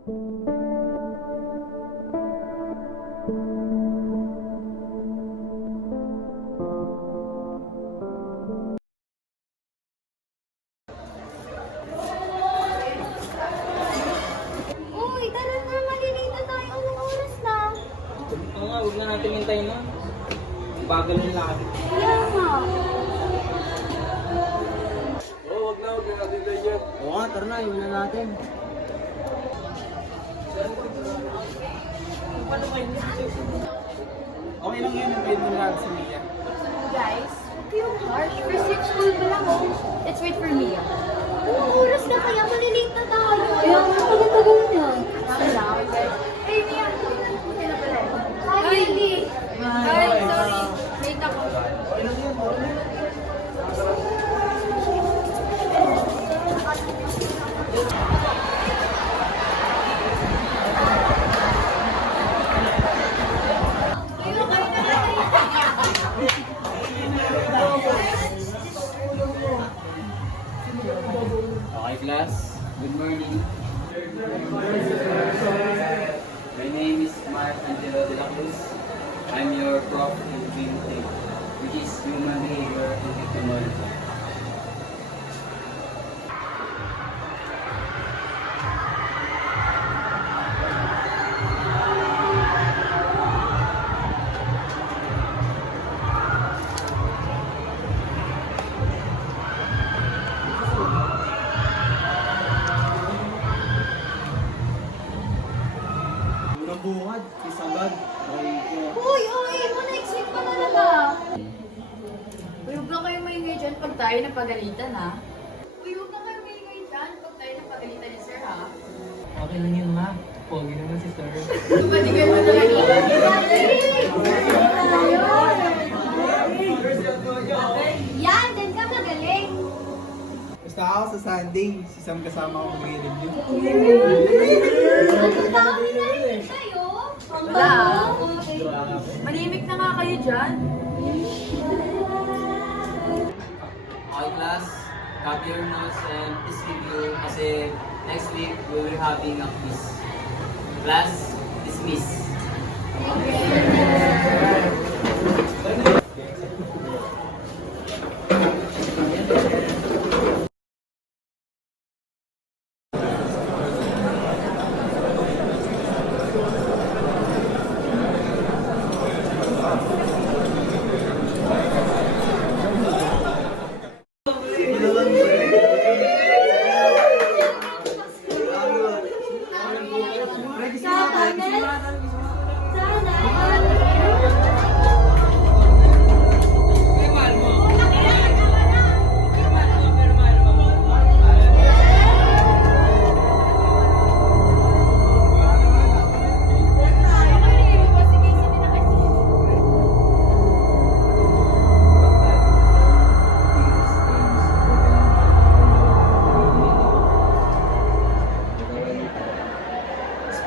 Uy, tara na, malilito tayo. Anong oras na? Oo nga, huwag na natin hintayin na. Bagal yung lakad. Kaya nga. Huwag na natin hintayin yan. Oo nga, tara na, iwan na natin. Okay lang yun, yung mo na sa Mia. Guys, huwag kayong harsh. First week school pa lang, oh. Let's wait for Mia. Anong oras na kaya? Malilate na tayo. Kaya nga, tagal-tagal na. Salamat, guys. Hey, Mia. Okay na pala. Hi, Lily. Hi, sorry. Late ako. Okay, class. Good morning. My name is Mark Angelo de la Cruz. I'm your prof in Green which is Human Behavior and Technology. Unang buhat, isagad. Uy, okay mo. Next week pa talaga. Uy, huwag lang kayo maingay dyan pag tayo napagalitan, ha? Uy, huwag lang kayo maingay dyan pag tayo napagalitan ni Sir, ha? Okay lang yun, ma. Pogi naman si sir. Balikan mo talaga. Yan, din ka magaling. Basta ako sa Sunday, si Sam kasama ko mag-review. Ang dami na rin kayo. Wala. Manimik na nga kayo dyan. Okay, class. Copy your notes and please review kasi next week we will having a quiz. Class, dismiss.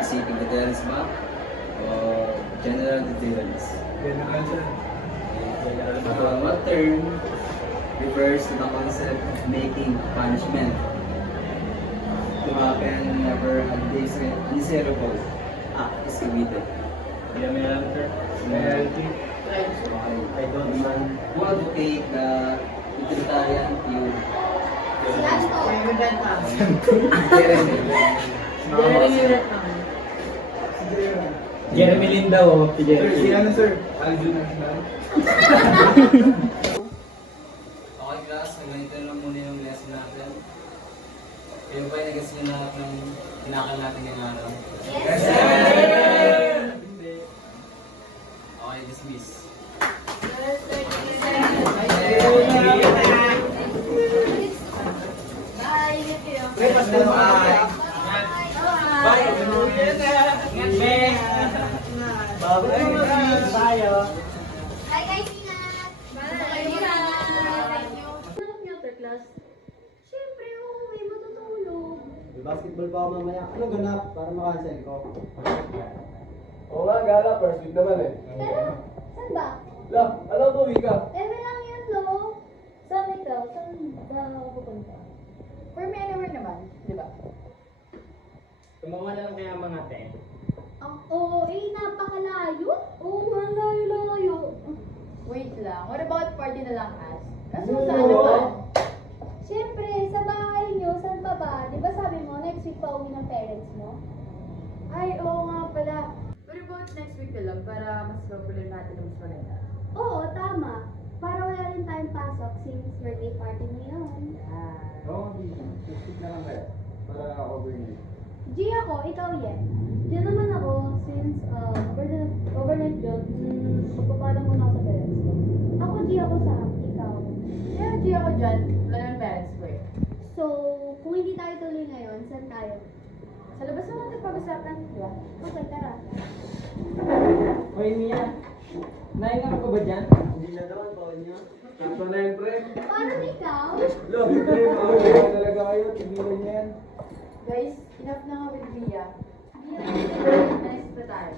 Specific details ba? O general details? What term refers to the concept of making punishment to happen never a desirable act is committed? Yeah, may answer. I don't want to advocate the utilitarian view. Jeremy Lin daw, si Jeremy. Sir, ano sir? Aljun na sila. Okay class, ganito lang muna yung lesson natin. Kayo ba nag-guess nyo lahat ng tinakal natin yung araw? Yes, sir! Okay, dismiss. Bye! Ingat kayo. Hi, guys! Ingat! Bye! Thank you. Alam niyo, after class? Siyempre, uuwi, matutulog. May basketball pa ako mamaya. Ano ganap? Para makancel ko. Oo nga, gala. First week naman eh. Pero, saan ba? La, alam ko, Wika. Eme lang yun, no? Saan ikaw? Saan ba pupunta? For me, anywhere naman, di ba? Gumawa na lang kaya mga te. Oo, napakalayo. Oo nga, layo-layo. Wait lang. What about party na lang, As? Kaso Oo. saan naman? Siyempre, sa bahay nyo, saan pa ba? Di ba sabi mo, next week pa uwi ng parents mo? Ay, oo nga pala. What about next week na lang para mas popular natin ang mas maganda? Oo, tama. Para wala rin tayong pasok since birthday party mo yun. Oo, speak na lang kaya. Para overnight. G ako, ikaw yan. Diyan naman ako, since overnight yun, pagpapalang muna ako sa parents ko. Ako G ako sa ikaw. Yeah, G ako dyan. Wala ng parents ko eh. So, kung hindi tayo tuloy ngayon, saan tayo? Sa labas naman natin pag-usapan, di ba? Okay, tara. Hoy, Mia. Nahinga ka pa ba dyan? Hindi na daw, ang taon niya. Sakto na yun, pre. Parang ikaw? Love, pre. Mawala talaga kayo. Tigilan niya yan. Guys, enough na nga with Ria. Next na tayo.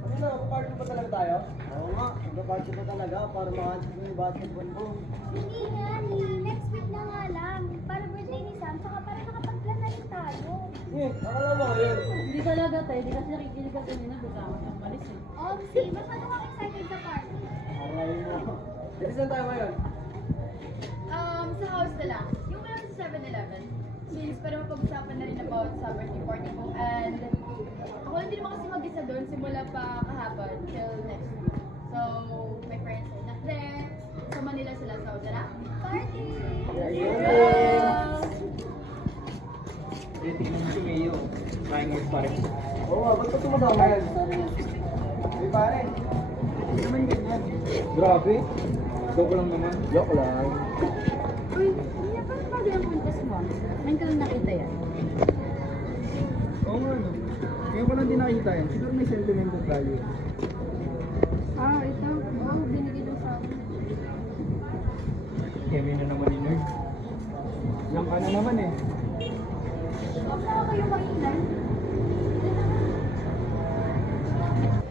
Ano na, party pa talaga tayo? Oo nga, mag-party pa talaga para makahansin mo yung basketball ko. Hindi nga, next week na nga lang. Para birthday ni Sam, saka para nakapag-plan na rin tayo. Akala mo ngayon. Hindi talaga tayo, hindi kasi nakikinig kasi nila kasama ng malis eh. Obsi, masyado kang excited sa party. Aray mo. Dito saan tayo ngayon? Sa house na lang. Yung meron sa 7-Eleven. Since para mapag-usapan na rin about sa birthday party ko. And ako hindi naman kasi mag-isa doon simula pa kahapon till next week. So, my friends are not there. Sa Manila sila. So, tara. Party! Tingnan mo si Mayo. Trying hard pa rin. Oo nga, ba't ka sumasama yan? Hey pare, hindi naman ganyan. Grabe. Joke lang naman. Joke lang. Uy, hindi na parang bago yung kwintas mo. Ngayon ka lang nakita yan. Oo nga no. Ngayon ko lang din nakita yan. Siguro may sentimental value. Ah, ito. Oo, binigay lang sa akin. Kemi na naman ni Nerd. Yang ka na naman eh. Huwag na kayo mainan.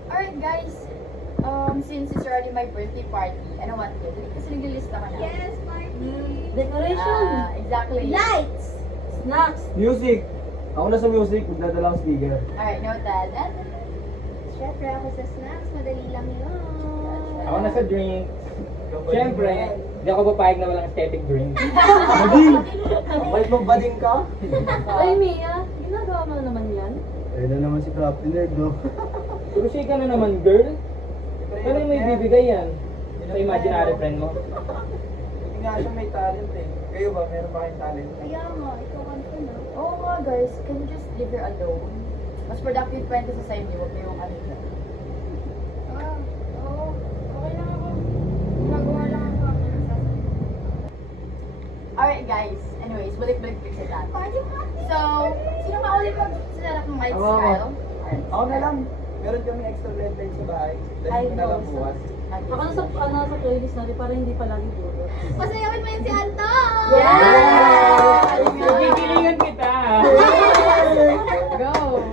Alright guys. Since it's already my birthday party, ano what to do? Kasi naglilista ka na. Yes, party! Decoration! Exactly. Lights! Snacks! Music! Ako na sa music, magdadala ang speaker. Alright, noted. And Siyempre ako sa snacks, madali lang yun. Ako na sa drink. Siyempre, hindi ako papayag na walang aesthetic drink. Bait mo bading ka? Ay, Mia, ginagawa mo na naman yan? Ayun na naman si Crafty Nerd no. Pero siya ka na naman, girl. Ano yung may bibigay yan? Sa imaginary friend mo? Hindi nga siya may talent eh. Kayo ba, meron ba kayong talent? Kaya nga, ikaw kanto na. Oo nga guys, can you just leave her alone? Mas productive pa yun sa side niyo, huwag kayong ano na. Oo. Okay lang ako. Gagawa lang ako. Alright guys, anyways, balik-balik sa that. Party, party! So, sino ka ulit mag-set ng mic Ako. style? Ako na lang. Meron kami extra red light sa bahay. Dahil ko na lang buwas. Ako nasa playlist natin para hindi palagi duro. Pasayawin mo yun si Anton! Yeah! Kikilingan kita! Go!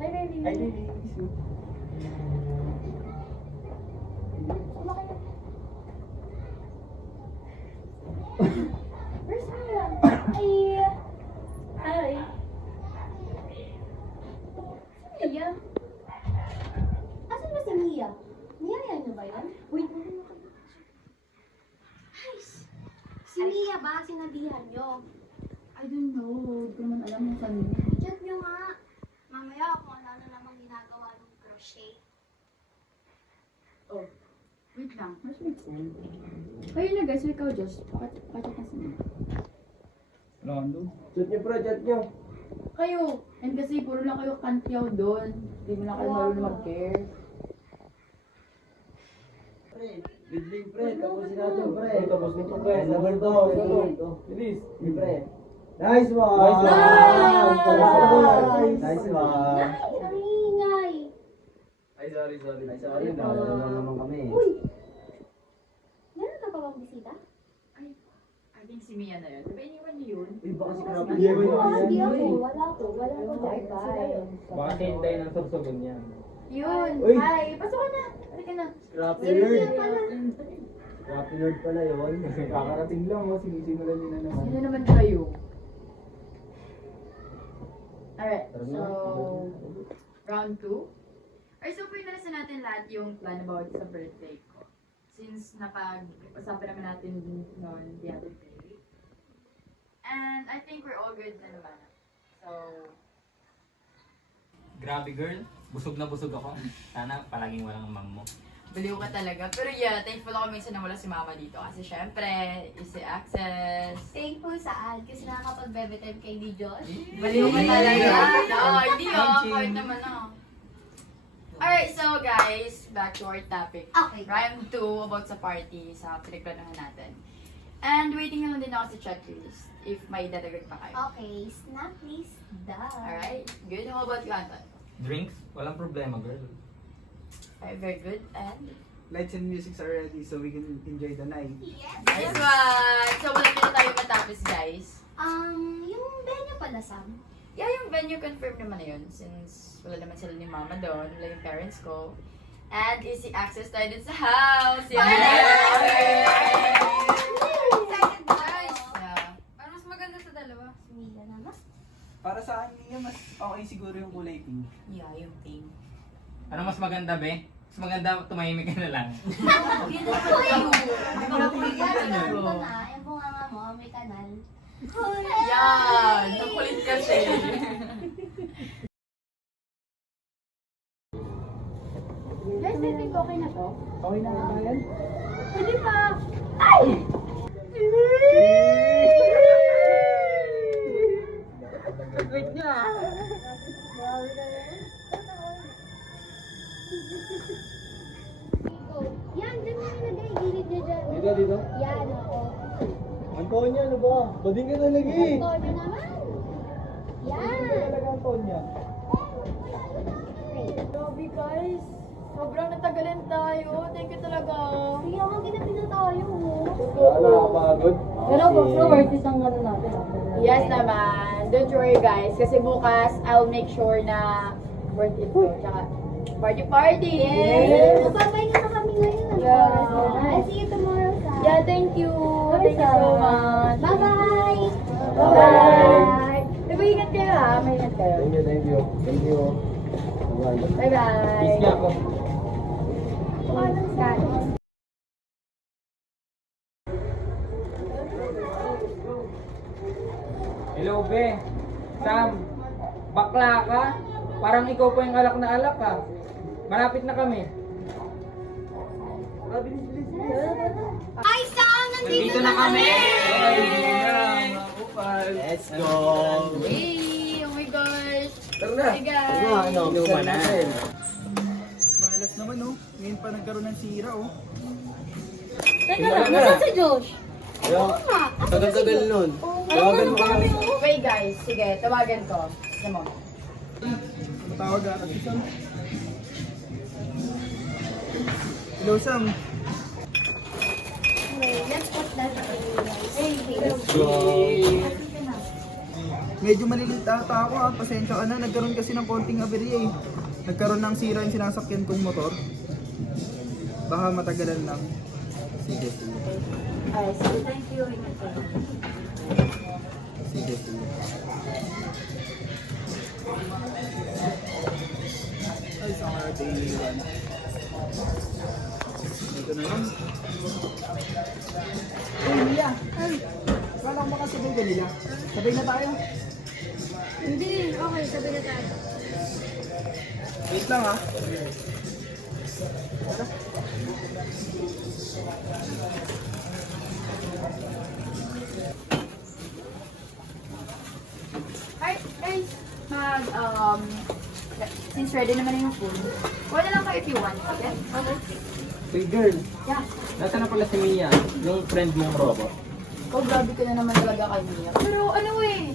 Hi, baby. Ay, baby. Miss you. Where's Mia? Ay! Hi! Mia? Asan ba si Mia? Niyaya niyo ba yan? Wait, Guys! Si Mia ba? Sinabihan niyo? I don't know. Hindi ko naman alam yung kanina. Chat niyo nga. Mamaya kung ano namang ginagawa ng crochet. Oh, wait lang. Where's my phone? Kayo na guys, ikaw Josh. Pakichat na sa mga. Rondo? Chat niyo pre, chat niyo. Kayo! And kasi puro lang kayo kantyaw doon. Hindi mo na kayo marunong mag-care. Bidling pre, tapusin natin pre. Tapos nito, pre. Number 2, ito. Bilis. Hindi pre. Nice one! Nice one. Nice one! Ang ingay. Ay, sorry. Ay, sorry, nalala naman kami. Uy! Meron na pa bang bisita? I think si Mia na yun. Diba iniwan niyo yun? Uy, baka si Krabi. Hindi ako. Wala ko. Bye-bye. Baka hintay ng sursugon yan. Yun. Uy. Hi. Pasok ka na. Halika na. Scrappy Meron nerd. siya pala. Scrappy nerd pala yun. Kakarating lang, sinisimulan niyo na naman. Sino naman kayo? Alright, Tara so na. round 2. Alright, so pinalasan natin lahat yung plan about sa birthday ko. Since napag-usapan naman natin noon the other day. And I think we're all good na naman. So, Grabe girl, busog na busog ako. Sana palaging walang mam mo. baliw ka talaga. Pero yeah, thankful ako minsan na wala si mama dito. Kasi syempre, easy access. Thankful saan? Kasi nakakapag-bebe time kay ni Josh. Baliw ka talaga. No, hindi oh. Kahit naman oh. Alright, so guys, back to our topic. Okay. Round 2 about sa party sa pinagplanuhan natin. And waiting lang din ako sa checklist if may dadagdag pa kayo. Okay, snap please. Done. Alright, good. How about you, Anton? Drinks? Walang problema girl. Alright, very good. And Lights and music are ready so we can enjoy the night. Yes. nice one! So wala na tayo matapos guys. Yung venue pala, Sam. Yeah, yung venue confirmed naman na yun since wala naman sila ni mama doon, wala yung parents ko. And easy access tayo din sa house! Yeah! Second Nice! time. Yeah. Parang mas maganda sa dalawa. Mila naman. Para sa akin, mas okay siguro yung kulay pink. Yeah, yung pink. Ano mas maganda be? Mas maganda tumahimik ka na lang. Yun na po yun. Ito na, yung bunganga mo, may kanal. Yan! Ang kulit kasi. Guys, I think okay na to. Okay na ba yan? Hindi pa. Yan, dyan mo nilagay. Gilid niya dyan. Dito. Yan, oo. Antonia, ano ba? Bading ka talaga eh. Ito na naman. Yan. Talaga Antonia. Grabe guys. Sobrang natagalan tayo. Thank you talaga. Kaya nga ginabi na tayo. Wala nakapagod. Pero worth it ang ano natin. Yes naman. Don't worry guys. Kasi bukas, I'll make sure na worth it to. Tsaka, party! Yes. Magpapahinga na kami ngayon. Ang Yeah. oras na. I'll see you tomorrow, Sam. Yeah, thank you. Thank you so much. Bye-bye. Bye-bye. Mag-ingat kayo ha. Mag-ingat kayo. Thank you. Bye-bye. Peace nga ako. Hello, be. Sam, bakla ka? Parang ikaw pa yung alak na alak ka. Malapit na kami. Hi, Sam! Nandito na kami! Let's go! Hey! Oh my gosh! Tara na! Hey guys! Inuman natin. Malas naman oh. Ngayon pa nagkaroon ng sira oh. Teka lang, nasaan si Josh? Tagal-tagal nun. Tawagan mo kami. Wait guys, sige, tawagan ko. Sige mo. Matawag ka kasi Sam. Hello Sam. Let's put that away. Let's go! Medyo maliliit ata ako ha. Pasensya ka na. Nagkaroon kasi ng konting aberya eh. Nagkaroon ng sira yung sinasakyan kong motor. Baka matagalan lang. Sige. Ay, sige, thank you. Ingat kayo. Sige. Ay, sa mga daily one. Dito na lang. Ay, Mia. Ay, wala akong makasabay ka nila. Sabay na tayo. Hindi, okay, sabi na tayo. Wait lang ha. Alright, guys. Since ready naman yung food, wala lang kayo if you want. Okay? Okay. Hey girl, Yeah. nasa na pala si Mia, yung friend mong robot? Oh, grabe ka na naman talaga kay Mia. Pero ano eh,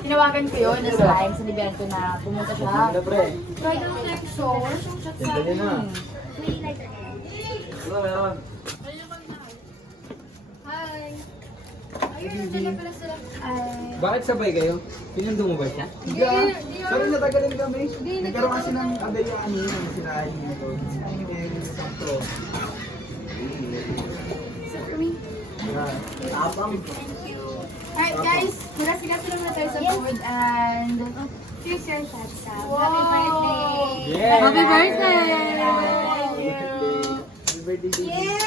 tinawagan ko yun this time, sinibihan ko na pumunta siya. Try to text so, wala siyang chat sa akin. May lighter ka lang. Meron. Hi! Ayun, nandiyan na pala sila. Ay. Bakit sabay kayo? Pinundo mo ba siya? Hindi ah. Sorry, natagalan kami. Nagkaroon kasi ng abayaan yun. Sirahin nito. And sakto. Tapang. Alright guys, magasigas lang na tayo sa food and Here's your shot, Sam. Wow. Happy birthday! Yeah! Happy birthday! Happy birthday, baby. Yes!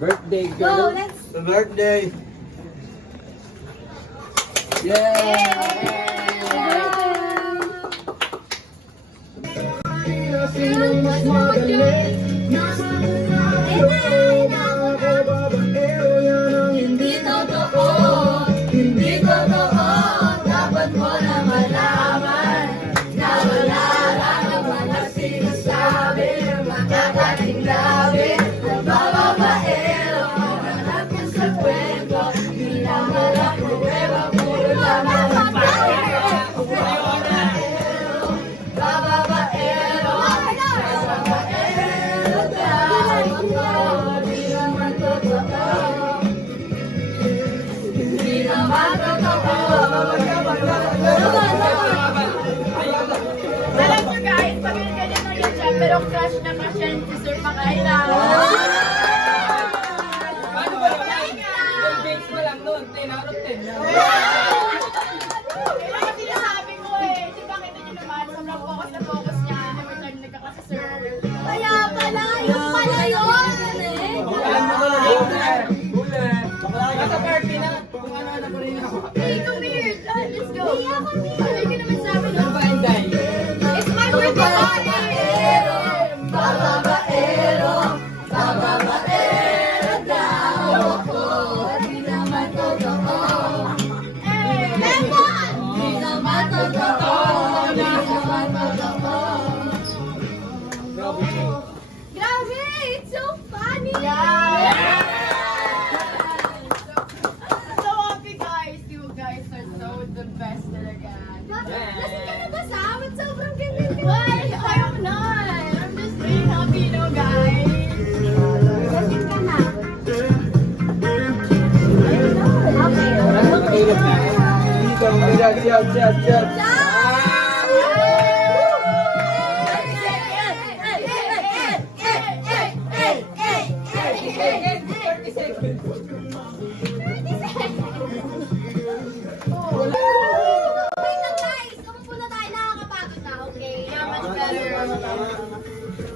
Birthday Go, girl! let's... The birthday. Hindi totoo, hindi totoo, dapat mo na malaman na wala lang naman ang sinasabi, makakating labi, nabababaero, manap ka sa kwento, di lang walang pruweba, puro lamang ang paero, bababaero, bababaero, tawag ko, di naman totoo. Hindi naman totoo. Alam mo guys, pag ganyan lang yan siya, pero crush na crush yan si Sir Makaila. Paano ba naman? 12 days mo lang nun, 10 out of 10 yan. Kaya kasi sinasabi ko eh, di ba kita niyo naman, sobrang focus na focus niya, every time nagkaka si Sir. Kaya pala, yung pala yun! Alam mo talaga. Bulan. Nasa party na. Kung ano-ano pa rin ako. Hey, come here! Let's go! Sabi ka naman sa amin, Ano ba yung dahil? it's my birthday party! Bababaero, bababaero daw ako. Di naman totoo. Lemon! Di naman totoo. Di naman totoo. Grabe! It's so funny! So happy guys! You guys are so the best talaga. Lasing ka na ba, Sam? At sobrang ganda ka. Why? I'm not. I'm just being happy, you know, guys. Lasing ka na. Nakahilap na. Dito, shot. Wait lang guys! Kumupo na tayo, nakakapagod na, okay? Yeah, much better.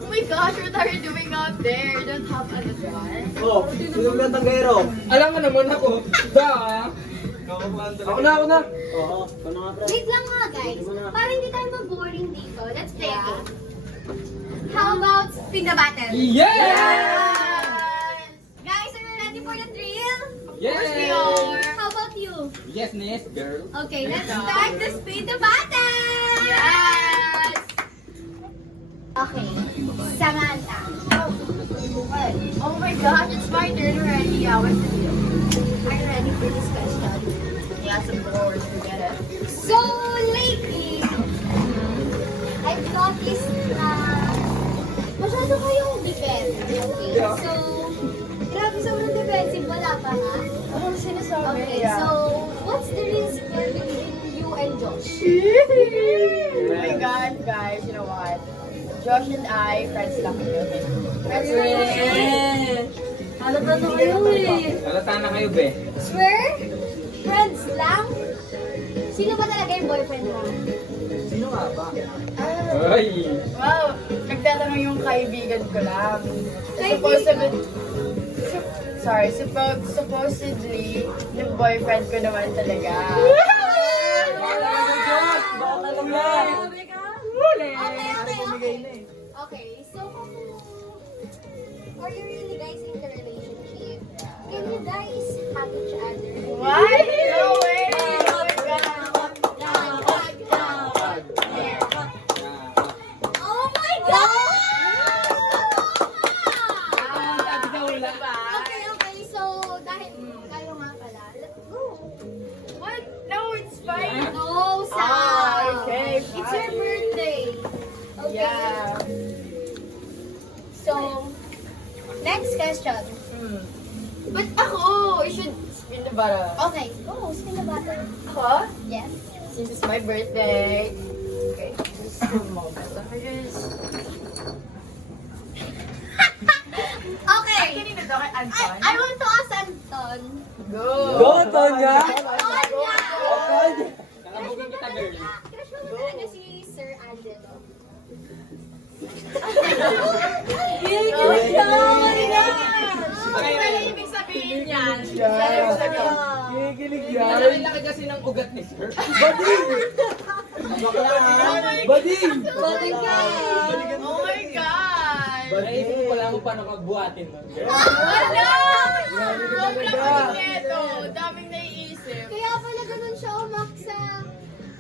Oh my gosh, what are you doing out there? You don't have ano dyan? Oh, sino ba tanggero? Alam mo naman ako. Da. Ako na. Oo, ito na nga pre. Wait lang nga guys, para hindi tayo mag-boring dito, let's play a game. How about spin the bottle? Yeah! Guys, are you ready for the thrill? Yes! How about you? Yes, Ness, girl. Okay, let's start the spin the bottle! Yes! Okay, Samantha. Oh my gosh, it's my turn already. Yeah, what's the deal? Are you ready for this question? Yes, of course, we get it. So, lately, I've noticed na masyado kayong defensive, okay? So, grabe sobrang defensive, wala pa nga. Anong sinasabi? Okay, so, what's the real split between you and Josh? Oh my god, guys, you know what? Josh and I, friends lang kami, okay? Friends lang. Halata na kayo eh. Halata na kayo, be. Swear? Friends lang? Sino ba talaga yung boyfriend mo? Sino nga ba? Ay! Wow, nagtatanong yung kaibigan ko lang. Supposedly, yung boyfriend ko naman talaga. Okay, so are you really guys in the relationship? Can you guys hug each other? What? No way! Oh my God! Wala. No, Sam. okay, It's your birthday. Okay. Yeah. So, next question. But ako, you should spin the bottle. Okay, go. Spin the bottle. Ako? Yes. Since it's my birthday. Okay. Just a moment. Okay. Kanina daw kay Anton? I want to ask Anton. Go! Go, Tonya! Anton! Nakabugin kita, girl. Crush mo ba talaga si Sir Angelo? Ano pala ibig sabihin yan? Kinikilig yan. Ang laki kasi ng ugat ni sir. Bading! Bading! Balik ka! Oh my God! Naisip ko lang kung paano magbuhatin mo. Ano? Sobrang talaga. kumpleto. Daming naiisip. Kaya pala ganun siya umak sa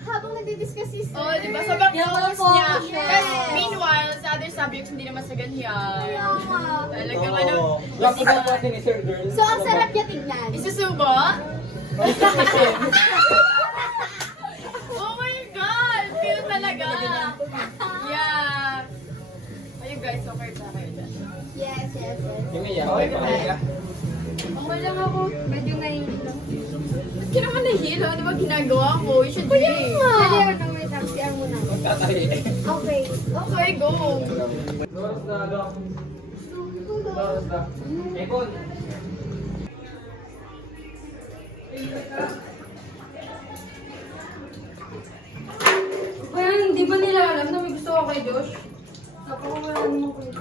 habang nagdi-discuss si Sir. Oh, di ba? Sobrang focus niya. Yes. Kasi meanwhile, sa other subjects, hindi naman sa ganyan. Kaya nga. Talagang Oo. ano. Love ko buhatin ni sir, girl. So, ang sarap niya tignan. Isusubo? Oh my God! Feel talaga. Yeah. Ayun guys, okay pa kayo dyan. Yes, yes, yes. Yung iya, okay pa ka? Okay lang ako. Medyo nahihilo lang. Ba't ka naman nahihilo? Ano ba ginagawa ko? You should be. Pwede ako nang wait up. Siya muna. Magtatahi. Okay. Okay, go. Doras na, Doc. Doras na. Ekon. Kaya hindi ba nila alam na may gusto ko kay Josh? Napakawala naman ko ito.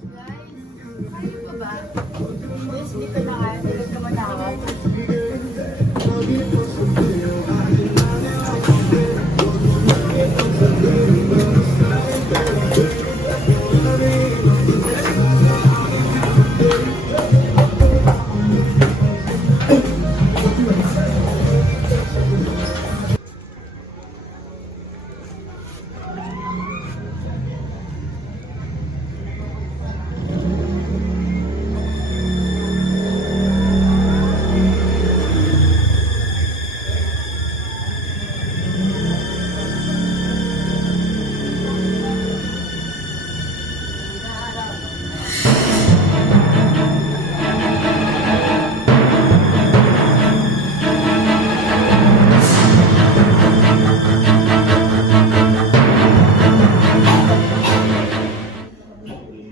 Kaya pa ba? Yes, hindi ko na kaya. Tulog ka manawag.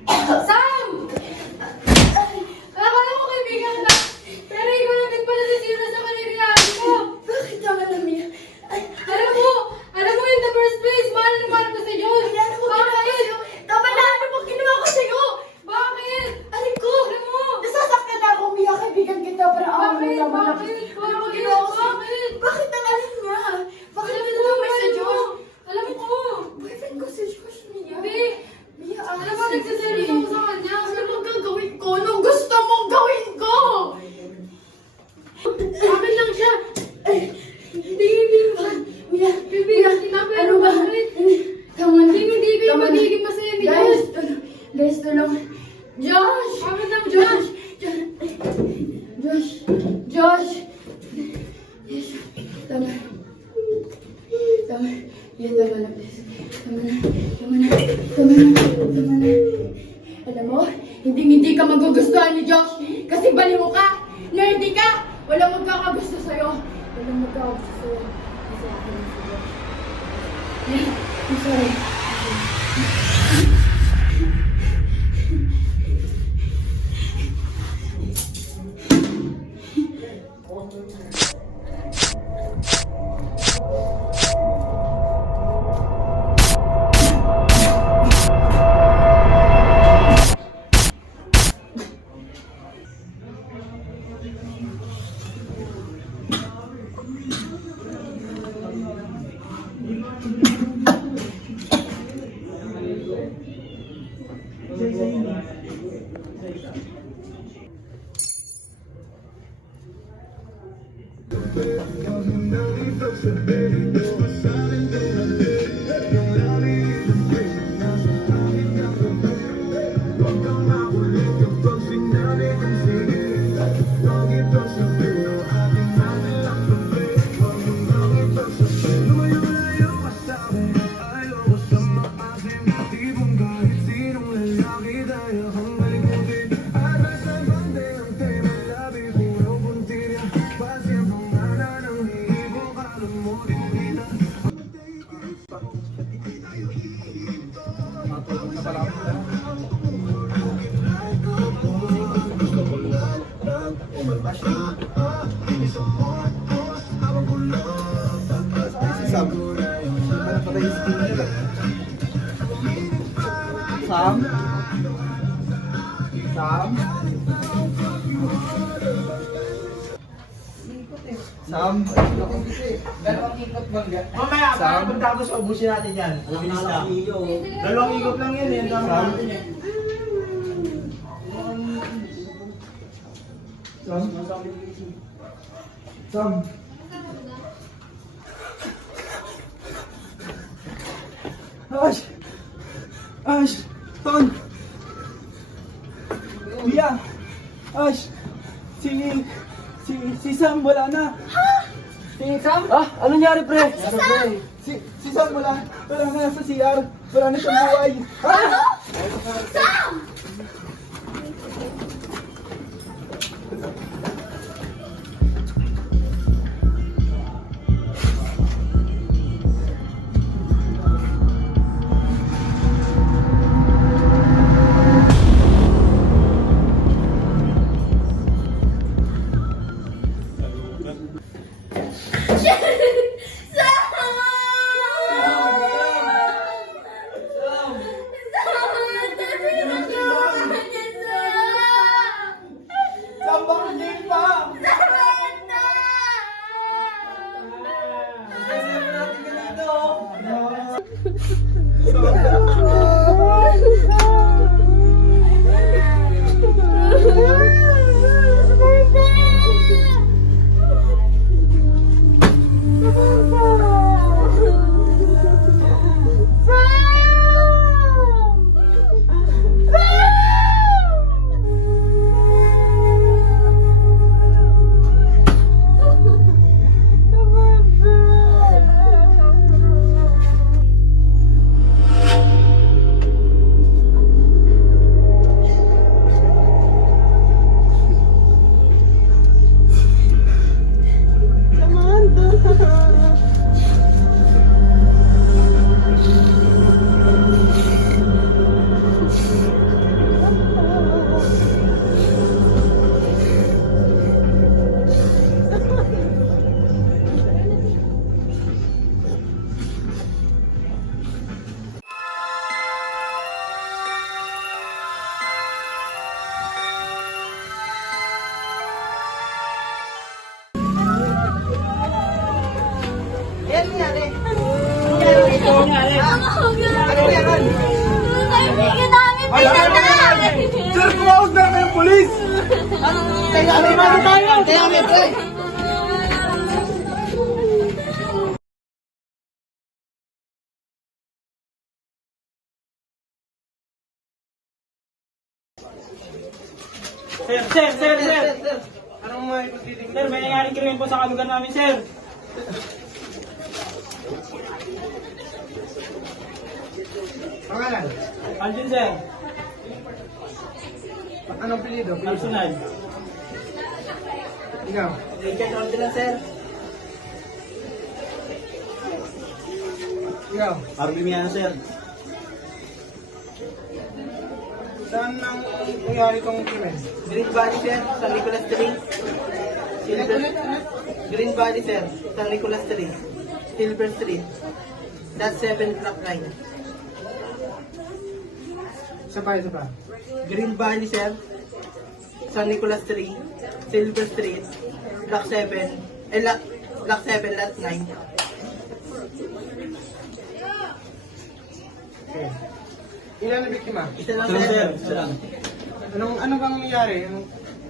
Sam! Akala ko kaibigan kita. Pero ikaw na din pala nasira sa kanilinahan ko. Bakit naman namin yan? Alam mo in the first place, mahal na mahal ko sa Diyos. Bakit? Tama na! Ano bang ginawa ko sa'yo? Bakit? Alam ko! Alam mo? Nasasaktan na ako, Mia. Kaibigan kita para ako Bakit? naman. Bakit? Ano bang ginawa ko sa'yo? Bakit? Bakit ang alam niya? Bakit Alam mo ko, naman sa Diyos? Alam ko. Boyfriend ko si Josh, Mia. Hindi. Mia, Alam mo, nagsiselos ako sa kanya. Ano bang gagawin ko? Anong gusto mong gawin ko? Akin lang siya. Hindi man. Mia, Kaibigan kita, pero ano ba? bakit? Tama na. Hindi kayo Tama na. magiging masaya ni Guys, Diyos. guys, tulungan. Josh! Bakit lang, Josh! Josh! Josh! Yes. Tama. Tama. Yan, tama na, please. Tama na. Tama na. Tama na. Tama na. Alam mo, hindi ka magugustuhan ni Josh kasi baliw ka. Nerdy ka. Walang magkakagusto sa'yo. Walang magkakagusto sa'yo. Kasi akin na si Josh. I'm sorry. Matulog na pala ako. Sam. Ano pa tayo skin nila? Sam? Sam? Sam? Dalawang ikot bangga. Mamaya, Sam? pagkatapos ubusin natin yan. Bilis lang. Dalawang ikot lang yun. Yan lang Sam? natin eh. Sam? Sam? Ash! Ash! Ton! Mia! Ash! Si Sam wala na! Si Sam? Ah, ano nangyari pre? Si Sam wala na sa CR! Wala na siyang buhay! Sam, bakit ngayon pa? Kaibigan namin pinatay! Sir, kumawag na kayong polis! Kaya tayo! Sir! Anong may pagtitigil? Sir, may nangyaring krimen po sa kalugar namin, sir. Pangalan? Alvin, sir. Anong pilido? Personal. Ikaw? Richard Ordila, sir. Ikaw? Arvin Miano, sir. Saan nang nangyari itong krimen? Green Valley, sir. San Nicolas Street. Green Valley, sir. San Nicolas Street. Silver Street. That's 7 block 9. Isa pa. Green Valley, sir. San Nicolas Street. Silver Street. Block 7. Block 7, lot 9. Okay. Ilan na biktima? Isa lang, sir. Isa lang. Ano bang nangyari?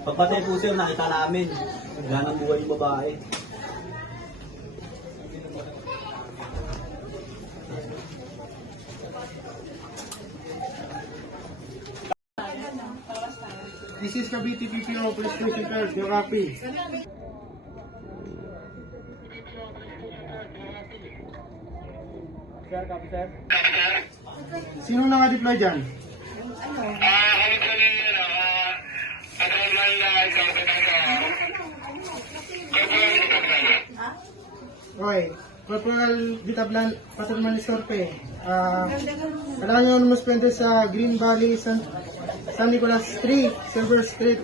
Pagpatay po sir, nakita namin. Wala nang buhay yung babae. This is Cavite PPO Police Station Third. Your copy. Sir, copy sir. Sino naka-deploy dyan? Okay. Corporal Vitablan, Patrolman Estorpe. Kailangan nyo lumaspende sa Green Valley, San Nicolas Street, Silver Street.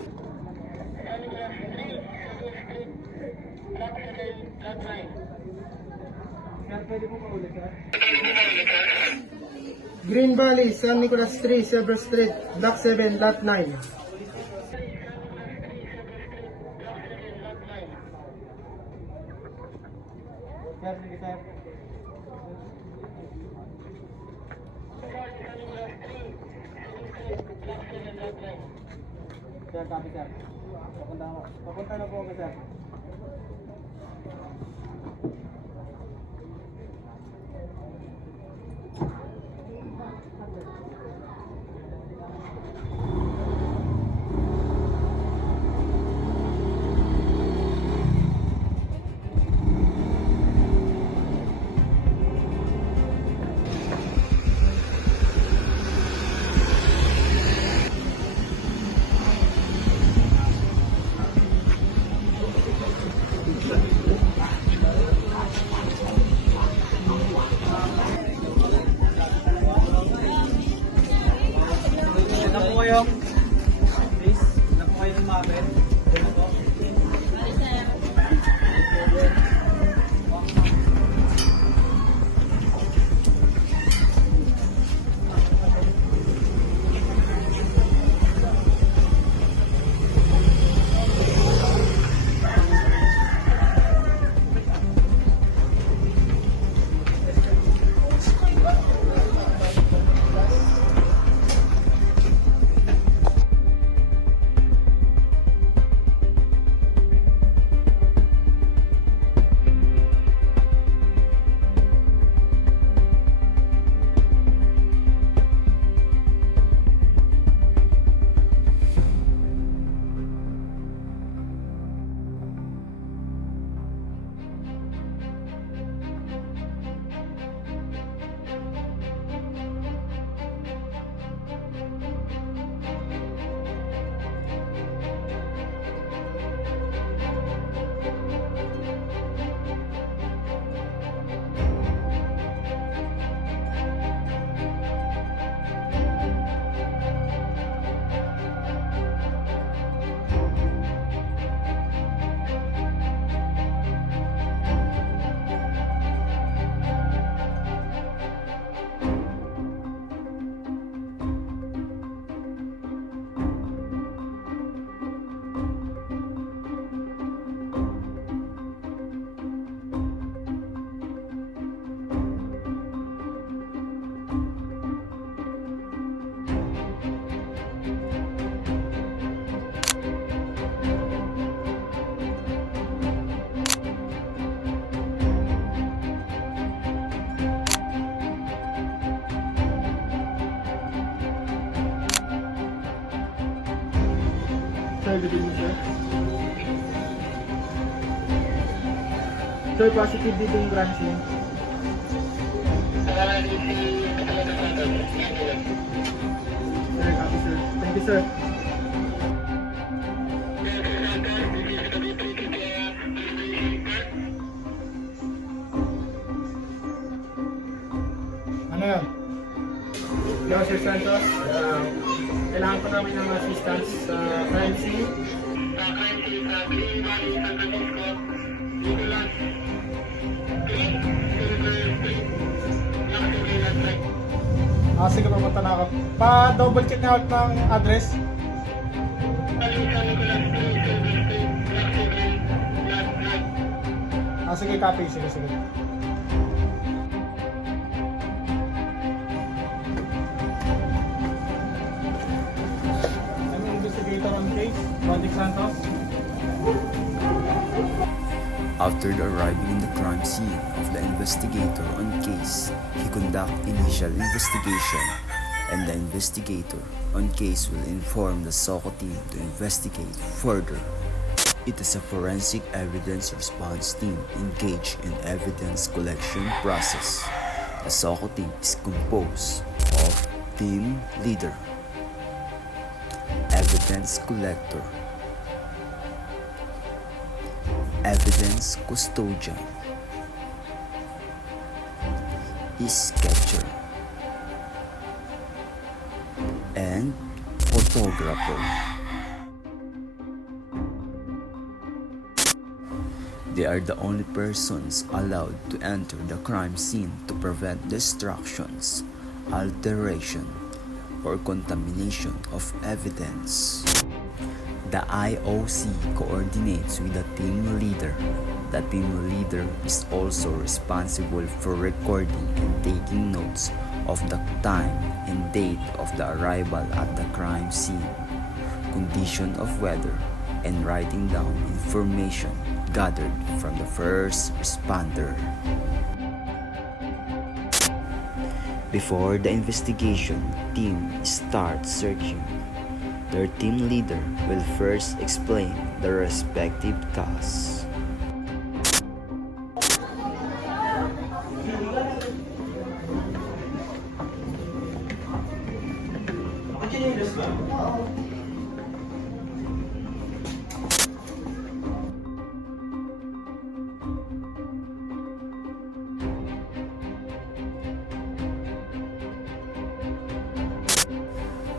Sir, pwede po paulit sir? Green Valley, San Nicolas Street, Silver Street, Block 7, Lot 9. Sir, sige sir. Sir, copy sir. Papunta na po ako sir. Na po kayo. Please, na po kayo lumapit. Dito po. Sir, good evening, sir. Sir, positive dito yung crime scene. Sir, copy, sir. Thank you, sir. Ano yun? Hello, Sir Santos. Kailangan ko namin ng assistance sa crime scene. Green Valley, San Francisco, Nicolas Street, Silver Street, Block 7, Lot 9. Sige, papunta na ako. Pa-double check na out ng address. San Nicolas Street, Silver Street, Block 7, Lot 9. Sige, copy. Sige. Investigator on case, Project Santos. After arriving in the crime scene of the investigator on case, he conducted initial investigation and the investigator on case will inform the SOCO team to investigate further. It is a forensic evidence response team engaged in evidence collection process. The SOCO team is composed of team leader, evidence collector, evidence custodian, sketcher, and photographer. They are the only persons allowed to enter the crime scene to prevent destructions, alteration, or contamination of evidence. The IOC coordinates with the team leader. The team leader is also responsible for recording and taking notes of the time and date of the arrival at the crime scene, condition of weather, and writing down information gathered from the first responder. Before the investigation team starts searching, their team leader will first explain the respective tasks.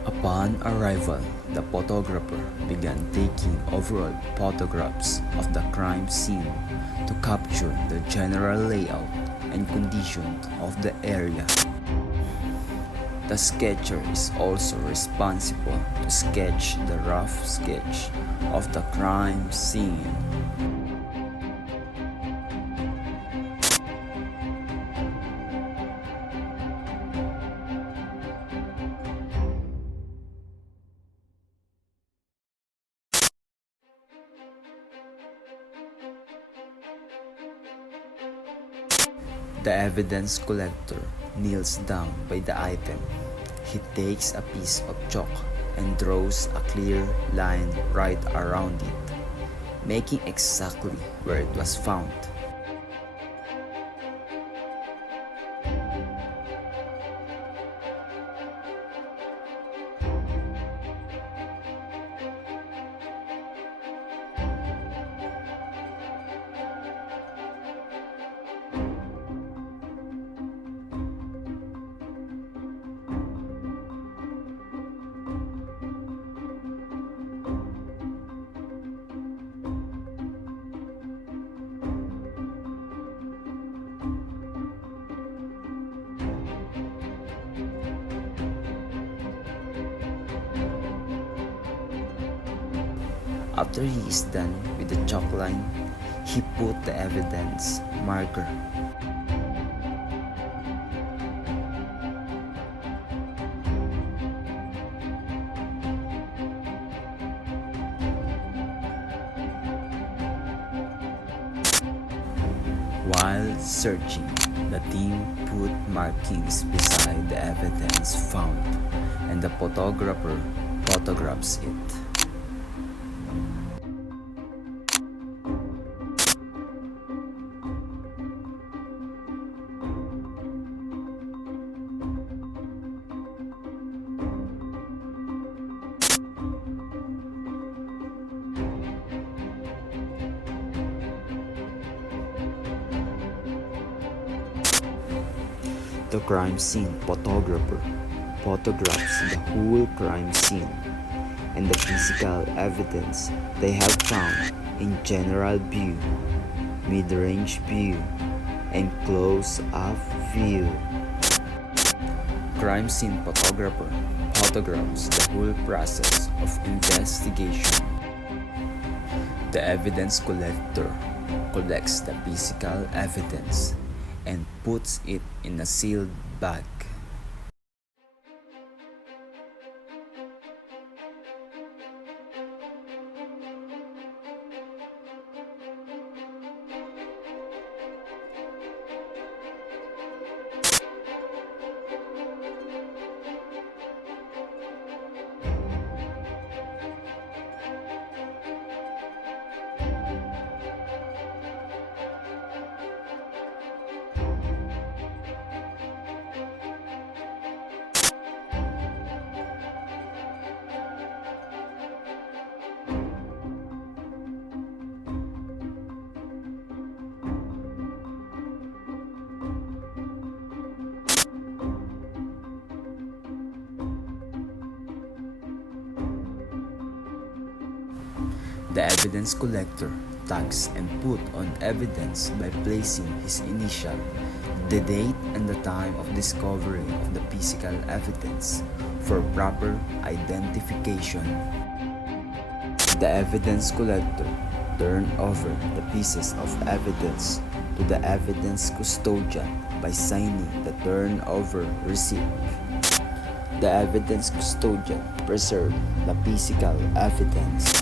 Upon arrival, the photographer began taking overall photographs of the crime scene to capture the general layout and condition of the area. The sketcher is also responsible to sketch the rough sketch of the crime scene. The evidence collector kneels down by the item. He takes a piece of chalk and draws a clear line right around it, making exactly where it was found. After he is done with the chalk line, he put the evidence marker. While searching, the team put markings beside the evidence found, and the photographer photographs it. The crime scene photographer photographs the whole crime scene and the physical evidence they have found in general view, mid-range view, and close-up view. Crime scene photographer photographs the whole process of investigation. The evidence collector collects the physical evidence and puts it in a sealed bag. The evidence collector tags and put on evidence by placing his initial, the date and the time of discovery of the physical evidence for proper identification. The evidence collector turned over the pieces of evidence to the evidence custodian by signing the turnover receipt. The evidence custodian preserved the physical evidence.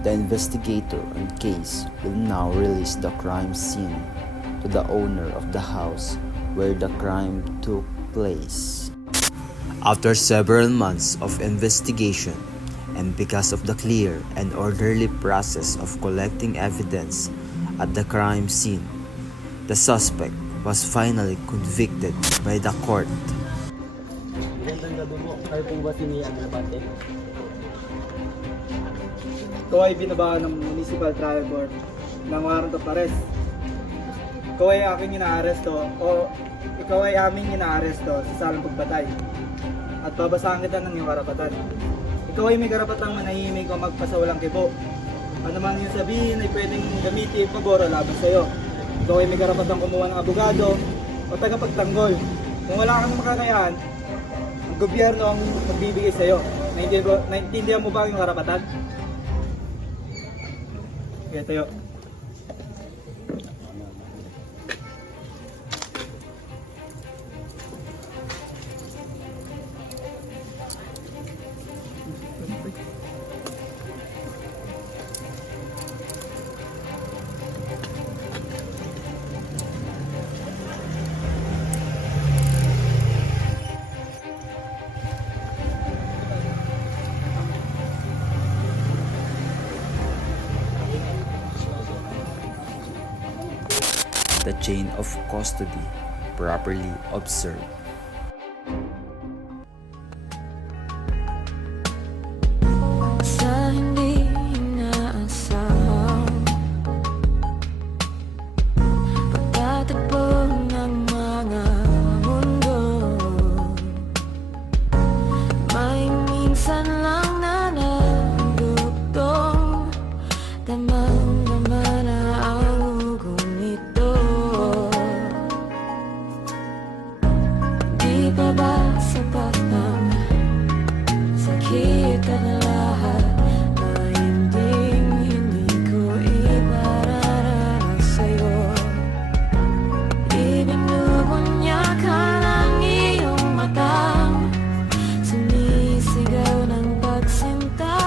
The investigator on case will now release the crime scene to the owner of the house where the crime took place. After several months of investigation, and because of the clear and orderly process of collecting evidence at the crime scene, the suspect was finally convicted by the court. Magandang gabi po. Kayo po ba si Mia Agrabate? Ikaw ay binabaan ng Municipal Trial Court ng warrant of arrest. Ikaw ay aking inaaresto o ikaw ay aming inaaresto sa salang pagpatay. At babasahan kita ng iyong karapatan. Ikaw ay may karapatang manahimik o magpasawalang kibo. Ano man yung sabihin ay pwedeng gamitin pabor laban sa iyo. Ikaw ay may karapatang kumuha ng abogado o tagapagtanggol. Kung wala kang makakayahan, ang gobyerno ang magbibigay sa iyo. Naintindihan mo ba yung karapatan? Sige, tayo. The chain of custody properly observed. Sa hindi inaasahan pagtatagpo ng mga mundo, may minsan lang na nandugtong damang-dama na ang ugong nito. Di pa ba sapat ang sakit at lahat na hindi ko ipararanas sa'yo? Ibinubunya ka ng iyong matang, sumisigaw ng pagsinta.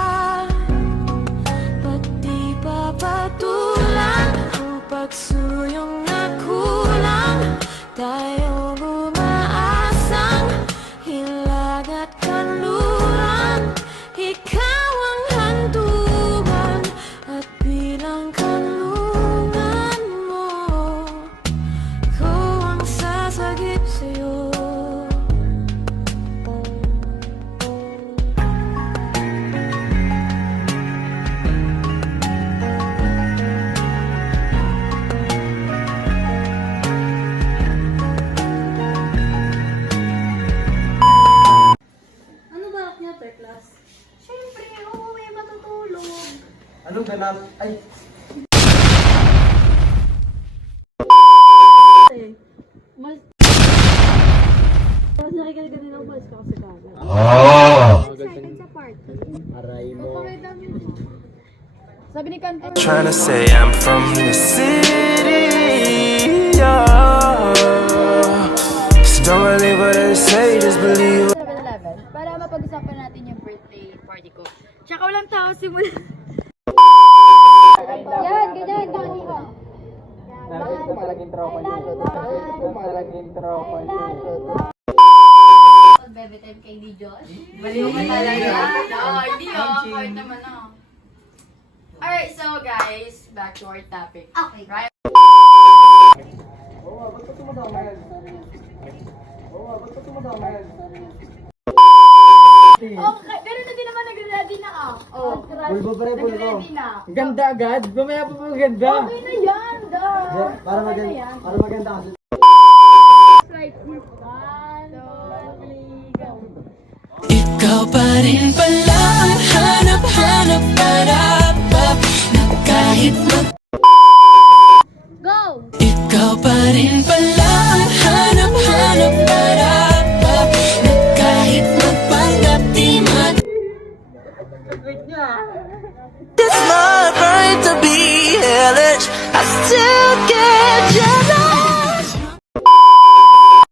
Ba't di papatulan ang pagsuyong na kulang? Tayo umaasang hilag at kanluran. Ikaw ang hantungan at bilang kanlungan mo, ko ang sasagip sa'yo. Ano balak niya, Teklas? Siyempre, uuwi matutulog. Anong ganap? Ay, Mas... Mas nakikinig ka din ako, mas ka kasi kagad. Excited sa party. Aray mo. Sabi ni Kanto, Trying to say I'm from the city, yeah. So don't believe what they say, just believe. 7-Eleven para mapag-usapan natin yung birthday party ko. Tsaka walang tao simula. Yan, ganyan, ganyan. Narinig ko malaking tropa niyo. Narinig ko malaking tropa niyo. Bebe time kay ni Josh. Baliw ka talaga. No, hindi oh. Kahit naman oh. Alright, so guys, back to our topic. Okay. Right? Oo, ba't ka tumadama yan? Oh, ganun na din naman nag-ready na ah. Oh, pulbo pa rin, pulbo. nag-ready na. Ganda agad? Mamaya pa po ganda. Okay na yan, duh. para Okay na maganda, yan. para maganda kasi. Right, one, two, three, go. Ikaw pa rin pala ang hanap-hanap para kahit Go! ikaw pa rin pala ang hanap-hanap para na kahit magpanggap di It's not right to be hellish. I still